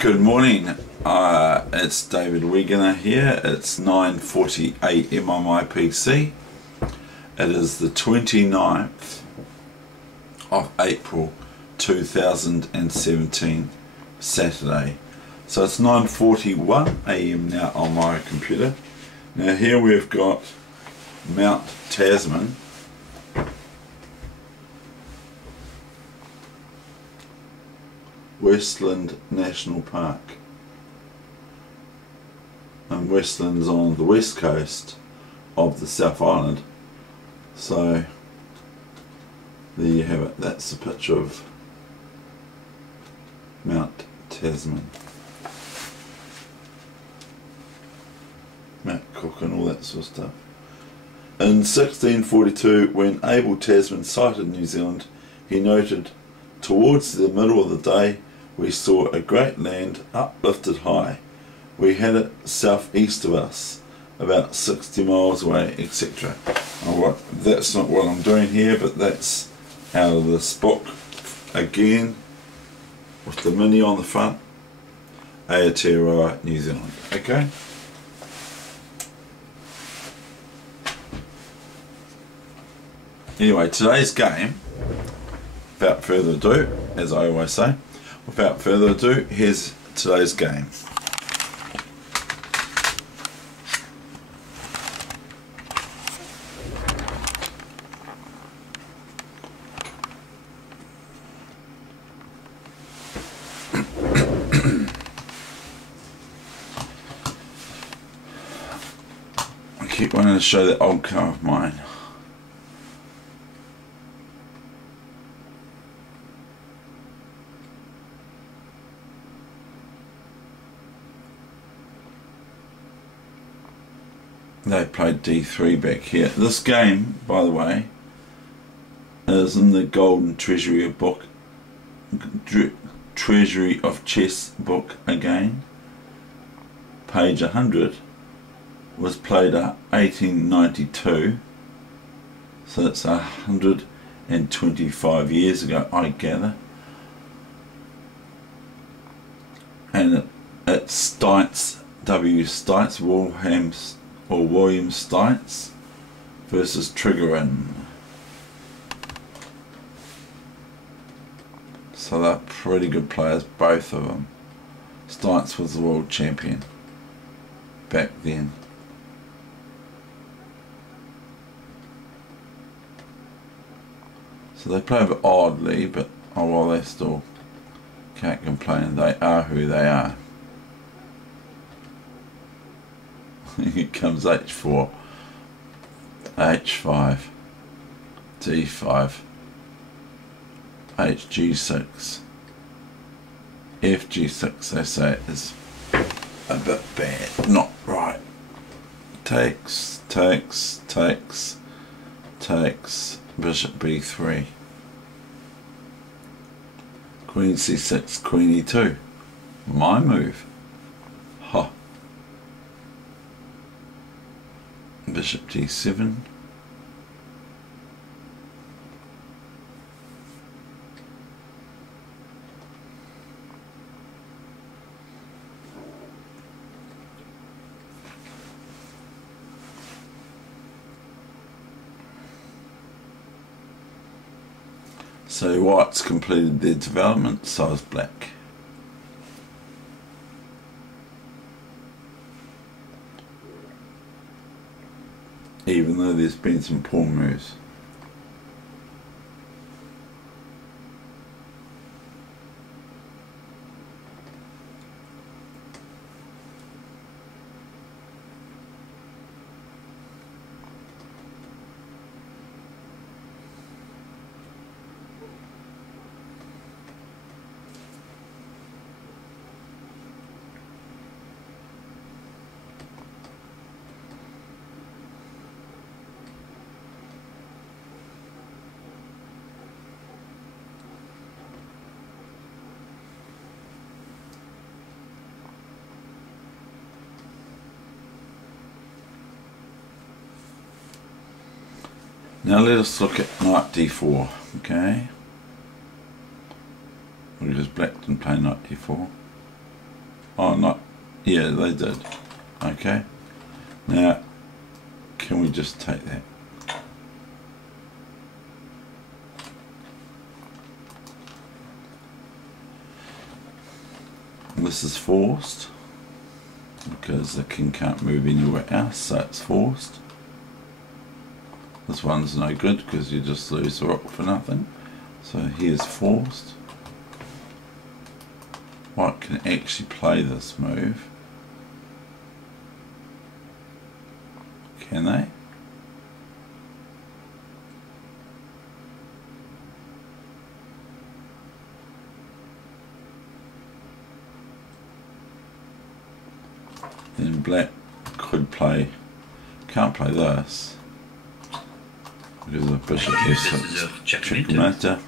Good morning, it's David Weegenaar here. It's 9:40 AM on my PC. It is the 29th of April 2017, Saturday. So it's 9:41 AM now on my computer. Now here we've got Mount Tasman. Westland National Park, and Westland's on the west coast of the South Island, so there you have it. That's a picture of Mount Tasman, Mount Cook and all that sort of stuff. In 1642, when Abel Tasman sighted New Zealand, he noted, "Towards the middle of the day we saw a great land uplifted high. We had it southeast of us, about 60 miles away," etc. That's not what I'm doing here, but that's out of this book again, with the mini on the front, Aotearoa, New Zealand. Okay. Anyway, today's game, without further ado, as I always say, without further ado, here's today's game. I keep wanting to show that old car of mine. They played D3 back here. This game, by the way, is in the Golden Treasury of Chess book again. Page 100 was played at 1892, so it's 125 years ago, I gather. And it's Stites, W. Stites, William Stites versus Triggerin. So they're pretty good players, both of them. Stites was the world champion back then. So they play a bit oddly, but oh well, they still can't complain. They are who they are. Here comes H4, H5, D5, HG6, FG6. They say it is a bit bad, not right. Takes, takes, takes, takes, Bishop B3, Queen C6, Queen E2. My move. Ha. Bishop D7, so white's completed their development, so is black. Even though there's been some poor moves. Now let us look at knight d4, okay? Because black didn't play knight d4. Oh, not. Yeah, they did. Okay. Now, can we just take that? This is forced because the king can't move anywhere else, so it's forced. This one's no good because you just lose the rook for nothing. So here's forced. White can actually play this move. Can they? Then black could play, can't play this because the bishop is checkmate.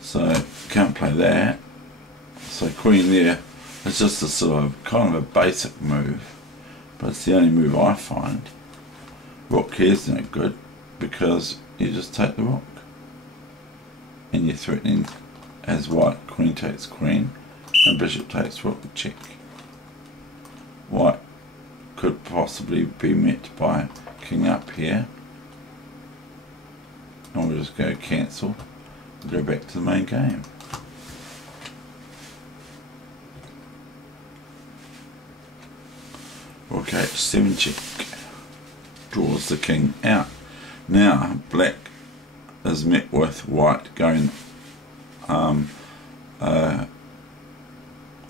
So can't play that. So queen there. It's just a sort of kind of a basic move, but it's the only move I find. Rook here's no good because you just take the rook, and you're threatening as white. Queen takes queen, and bishop takes rook, check. White could possibly be met by king up here, and we'll just go cancel, go back to the main game. Rook h7 check, draws the king out. Now black is met with white going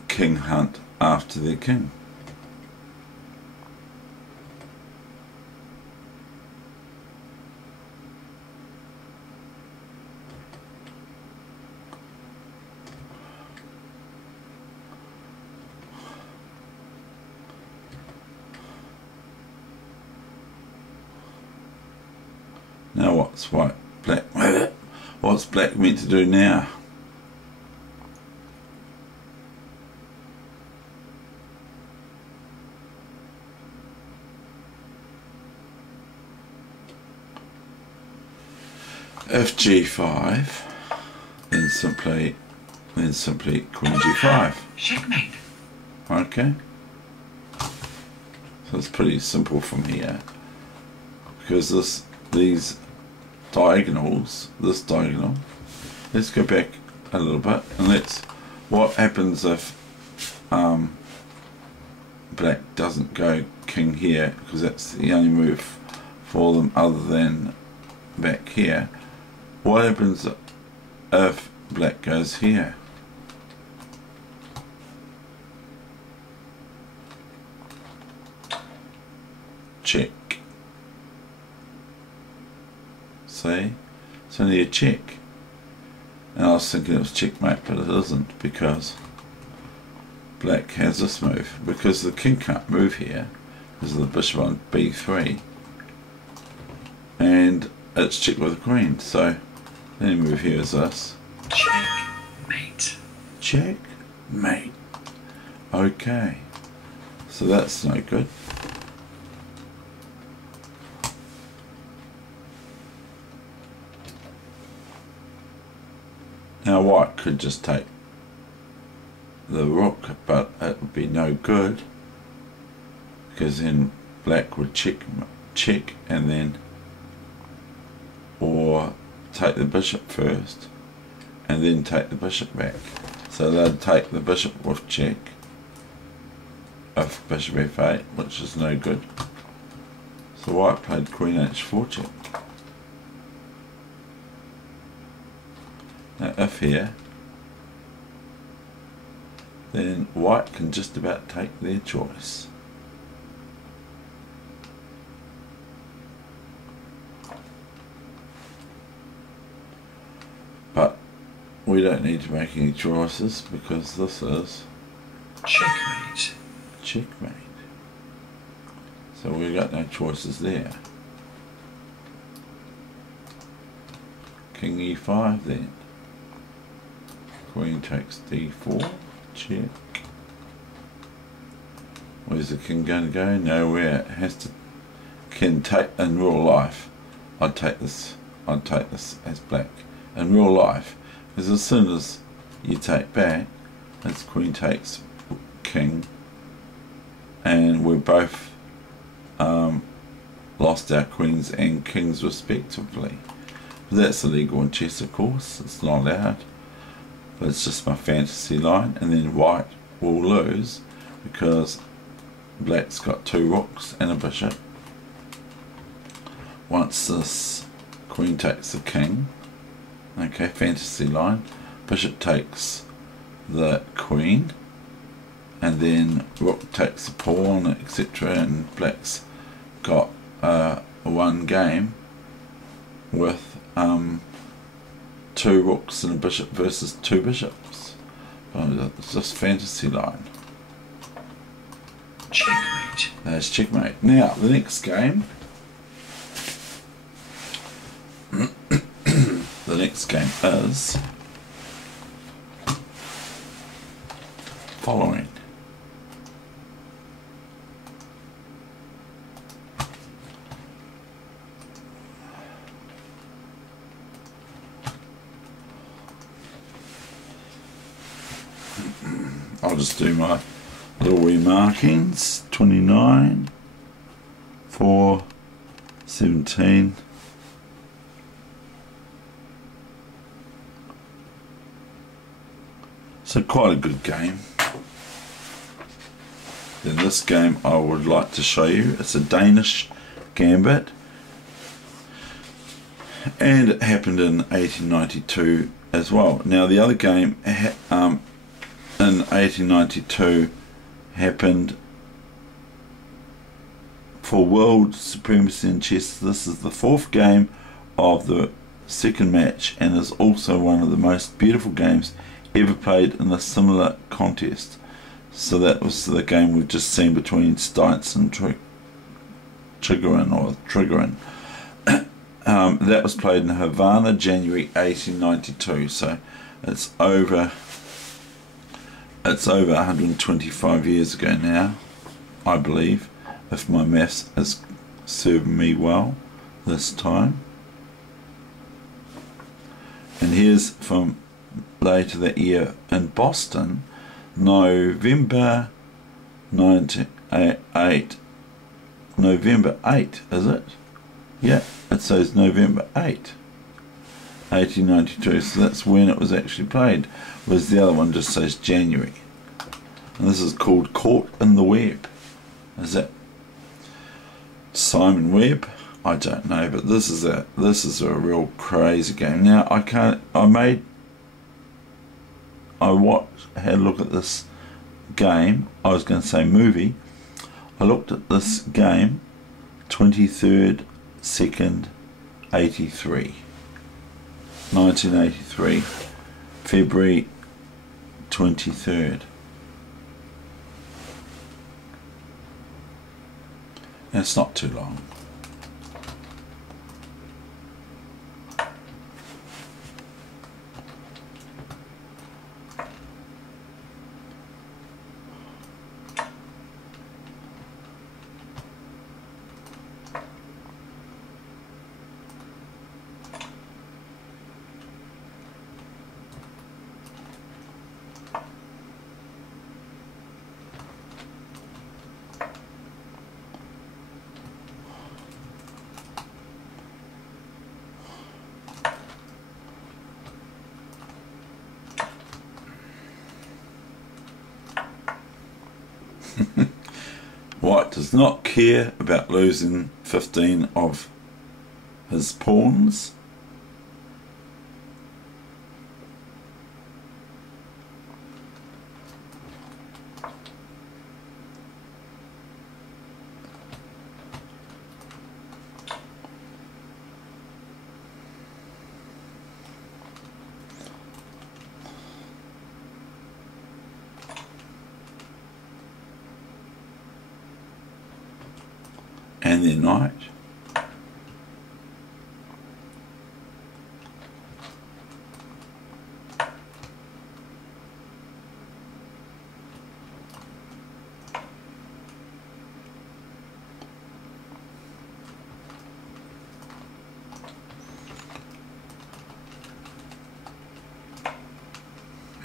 king hunt after their king. Now what's black meant to do now? If g5, then simply queen g5. Checkmate. Okay. So it's pretty simple from here, because these diagonals, this diagonal, let's go back a little bit and what happens if black doesn't go king here, because that's the only move for them other than back here. What happens if black goes here? Check. See? It's only a check. And I was thinking it was checkmate, but it isn't, because black has this move. Because the king can't move here, because of the bishop on b3. And it's checked with the queen, so the only move here is this. Checkmate. Checkmate. Okay. So that's no good. Now white could just take the rook, but it would be no good, because then black would check and then, or take the bishop first and then take the bishop back. So they'd take the bishop with check of bishop f8, which is no good. So white played queen h4 check. Now if here, then white can just about take their choice. But we don't need to make any choices, because this is checkmate. Checkmate. So we've got no choices there. King e5 then. Queen takes d4, check. Where's the king going to go? Nowhere. It has to. Can take in real life. I'd take this as black. In real life, because as soon as you take back, it's queen takes king, and we both lost our queens and kings respectively. That's illegal in chess, of course. It's not allowed, but it's just my fantasy line. And then white will lose because black's got 2 rooks and a bishop. Once this queen takes the king, okay, fantasy line, bishop takes the queen, and then rook takes the pawn, etc. And black's got one game with 2 rooks and a bishop versus 2 bishops. It's just fantasy line. Checkmate. That's checkmate. Now the next game. The next game is following. I'll just do my little remarkings. 29, 4, 17. So quite a good game. Then this game I would like to show you. It's a Danish gambit, and it happened in 1892 as well. Now the other game in 1892 happened for world supremacy in chess. This is the 4th game of the 2nd match, and is also one of the most beautiful games ever played in a similar contest. So that was the game we've just seen between Stites and Trigorin. That was played in Havana, January 1892. So it's over 125 years ago now, I believe, if my maths is serving me well this time. And here's from later that year in Boston, November 8, is it? Yeah, it says November 8, 1892, so that's when it was actually played, whereas the other one just says January. And this is called Caught in the Web. Is that Simon Webb? I don't know, but this is a real crazy game. Now had a look at this game. I was going to say movie. I looked at this game, 23rd, 2nd, 83, 1983, February 23rd. And it's not too long. White does not care about losing 15 of his pawns. And their knight.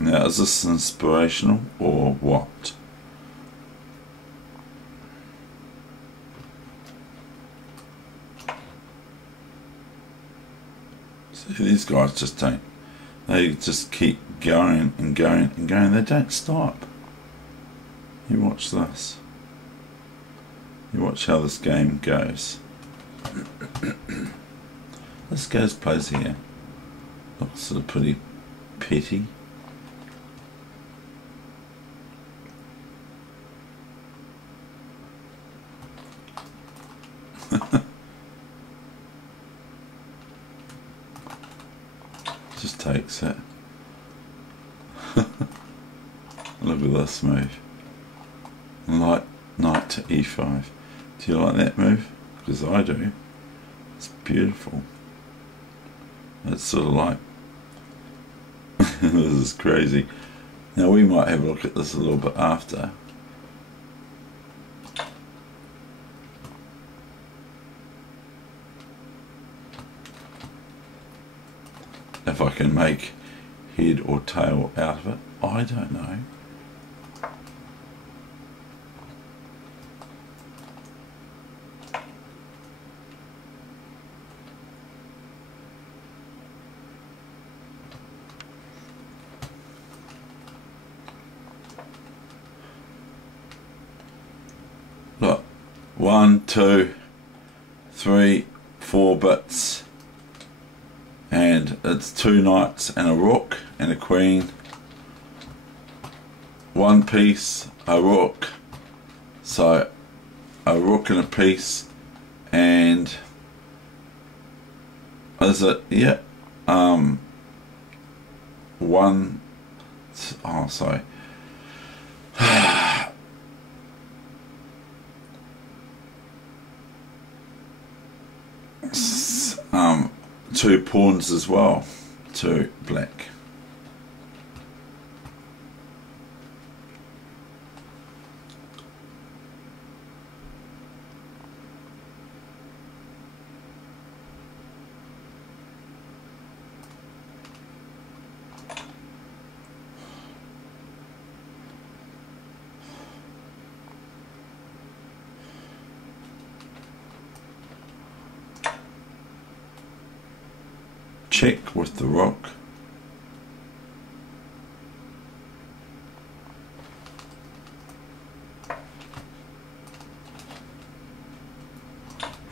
Now, is this inspirational or what? These guys just don't. They just keep going and going and going. They don't stop. You watch this. You watch how this game goes. This goes plays here. Looks sort of pretty petty. Just takes it. Look at this move. Light knight to e5. Do you like that move? Because I do. It's beautiful. It's sort of like this is crazy. Now we might have a look at this a little bit after. If I can make head or tail out of it, I don't know. Look, 1, 2, 3, 4 bits. And it's 2 knights and a rook and a queen. 1 piece, a rook. So a rook and a piece, and is it? Yeah. 1. Oh, sorry. 2 pawns as well to black. Check with the rook.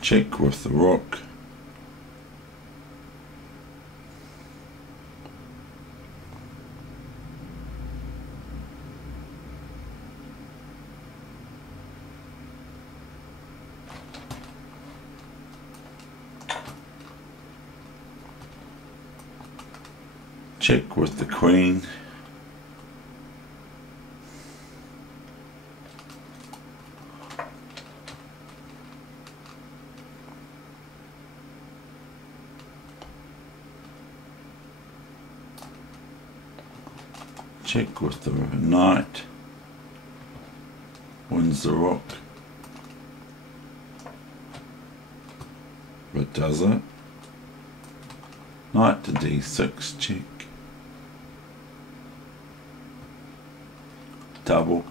Check with the rook. Check with the queen. Check with the knight. Wins the rook. But does it? Knight to d6, check. Double.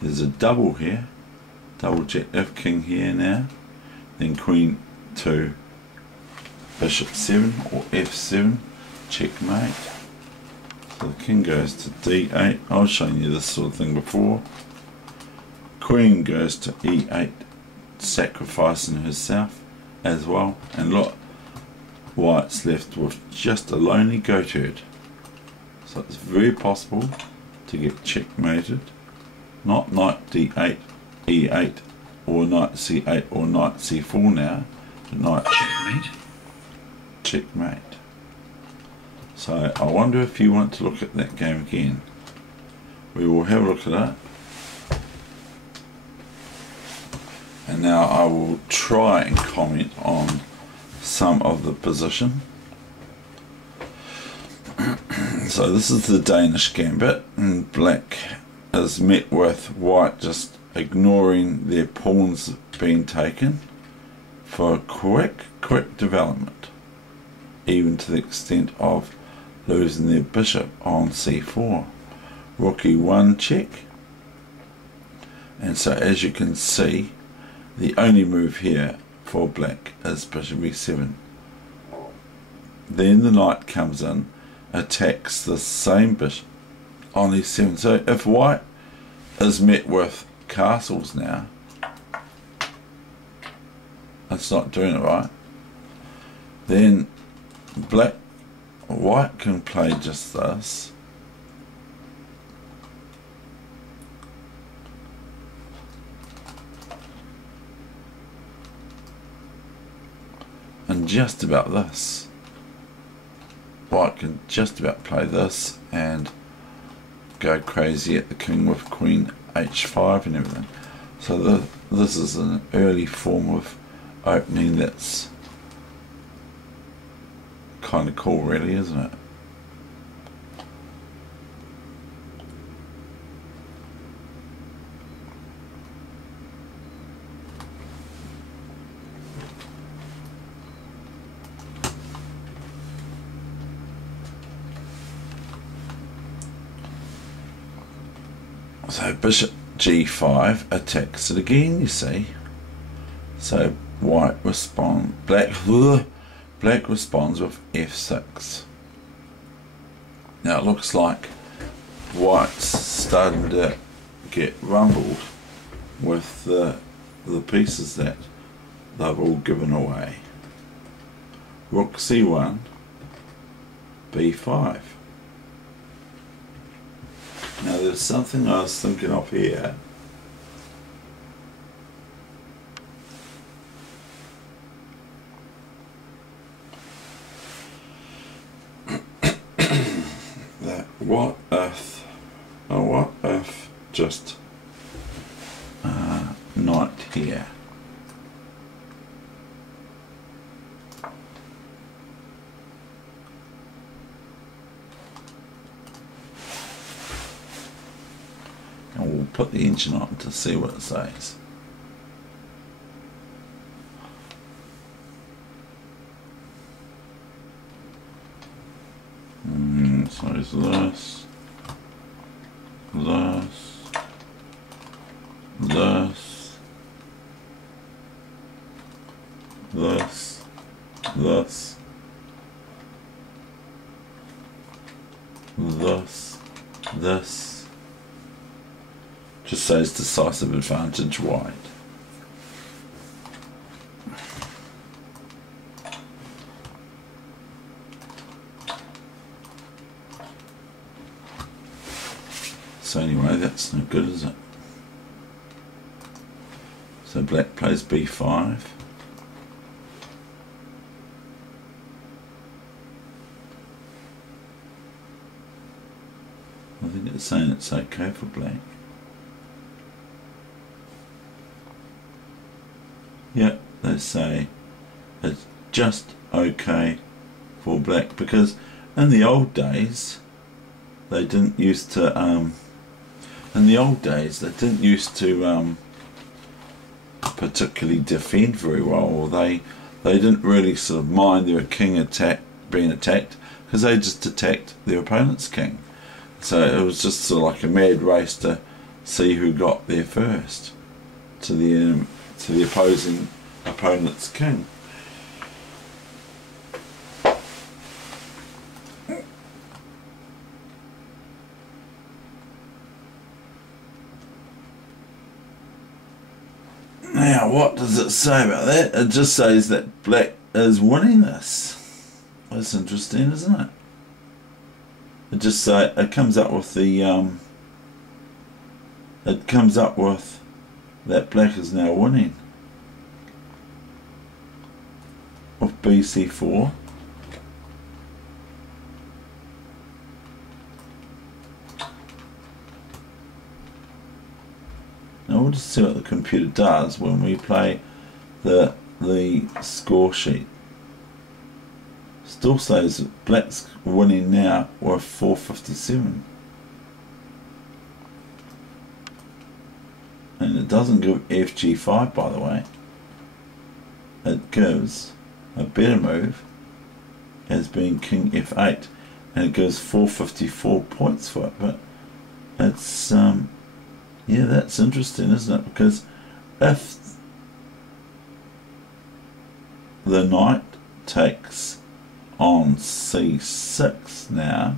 There's a double here. Double check if king here now. Then queen to bishop 7 or f7. Checkmate. So the king goes to d8. I was showing you this sort of thing before. Queen goes to e8, sacrificing herself as well. And look, white's left with just a lonely goatherd. So it's very possible to get checkmated. Not knight d8, e8, or knight c8 or knight c4 now, but knight Checkmate. checkmate. So I wonder if you want to look at that game again. We will have a look at it. And now I will try and comment on some of the position. So this is the Danish gambit, and black is met with white just ignoring their pawns being taken for a quick development, even to the extent of losing their bishop on c4. Rook e1 check. And so as you can see, the only move here for black is bishop e7. then the knight comes in, attacks the same bishop on e7. So if white is met with castles now, it's not doing it right. Then white can play just this. And just about this. White can just about play this and go crazy at the king with queen h5 and everything. So this is an early form of opening that's kind of cool, really, isn't it? So bishop g5 attacks it again, you see. So white responds, black responds with f6. Now it looks like white's starting to get rumbled with the pieces that they've all given away. Rook c1, b5. Now there's something I was thinking of here. That what if just knight here. And we'll put the engine on to see what it says. So it's this, this. Just says decisive advantage white. So anyway, that's no good, is it? So black plays b5. I think it's saying it's okay for black. Yeah, they say it's just okay for black, because in the old days they didn't used to particularly defend very well, or they didn't really sort of mind their king being attacked, because they just attacked their opponent's king. So it was just sort of like a mad race to see who got there first to the opposing opponent's king. Now, what does it say about that? It just says that black is winning this. That's interesting, isn't it? It just it comes up with that black is now winning with bc4. Now we'll just see what the computer does when we play the score sheet. Still says black's winning now with 457. And it doesn't give fg5, by the way. It gives a better move as being king f8, and it gives 454 points for it. But it's yeah, that's interesting, isn't it? Because if the knight takes on c6 now.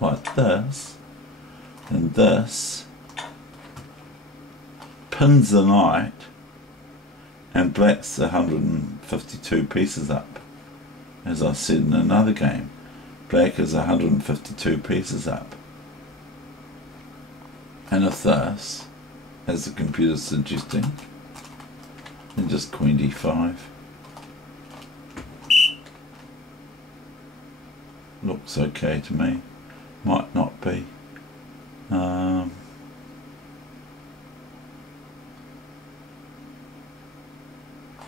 Like this, and this pins the knight, and black's 152 pieces up. As I said in another game, black is 152 pieces up. And if this, as the computer's suggesting, then just queen d5. Looks okay to me. Might not be.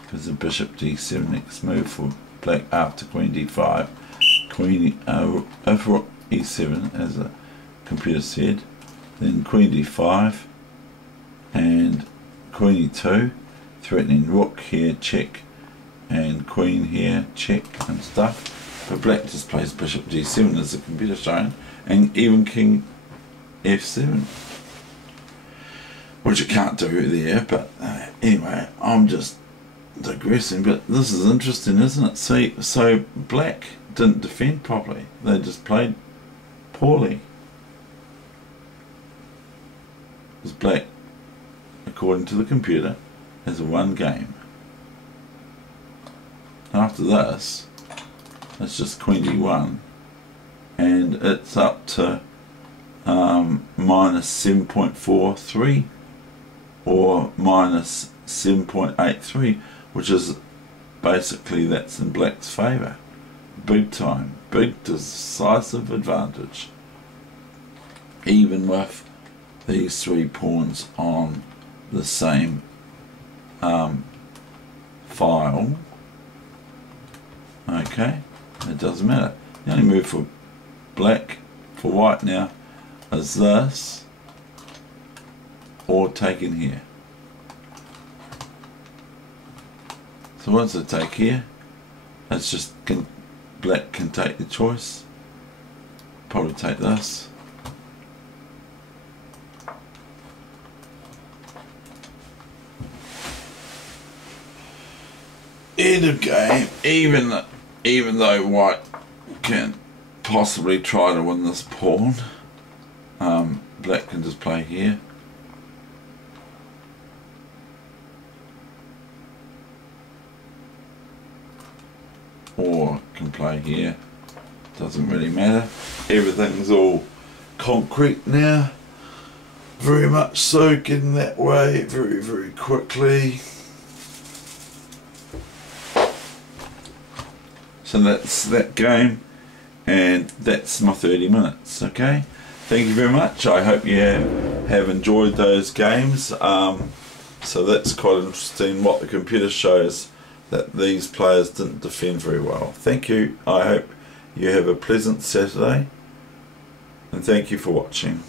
Because the bishop d7 next move for black after queen d5. Queen over rook e7, as the computer said. Then queen d5 and queen e2, threatening rook here, check, and queen here, check, and stuff. But black just plays bishop d7 as the computer showing, and even king f7, which it can't do there. But anyway, I'm just digressing. But this is interesting, isn't it? See, so black didn't defend properly, they just played poorly. Because black, according to the computer, has won game. After this, it's just queen d1, and it's up to minus 7.43 or minus 7.83, which is basically, that's in black's favour. Big time, big decisive advantage. Even with these 3 pawns on the same file. Okay, it doesn't matter. The only move for black, for white now, is this, or taking here. So once I take here, it's just black can take the choice. Probably take this. End of game. Even though white can possibly try to win this pawn, black can just play here. Or can play here. Doesn't really matter. Everything's all concrete now. Very much so, getting that way very, very quickly. So that's that game, and that's my 30 minutes, okay? Thank you very much. I hope you have enjoyed those games. So that's quite interesting what the computer shows, that these players didn't defend very well. Thank you. I hope you have a pleasant Saturday, and thank you for watching.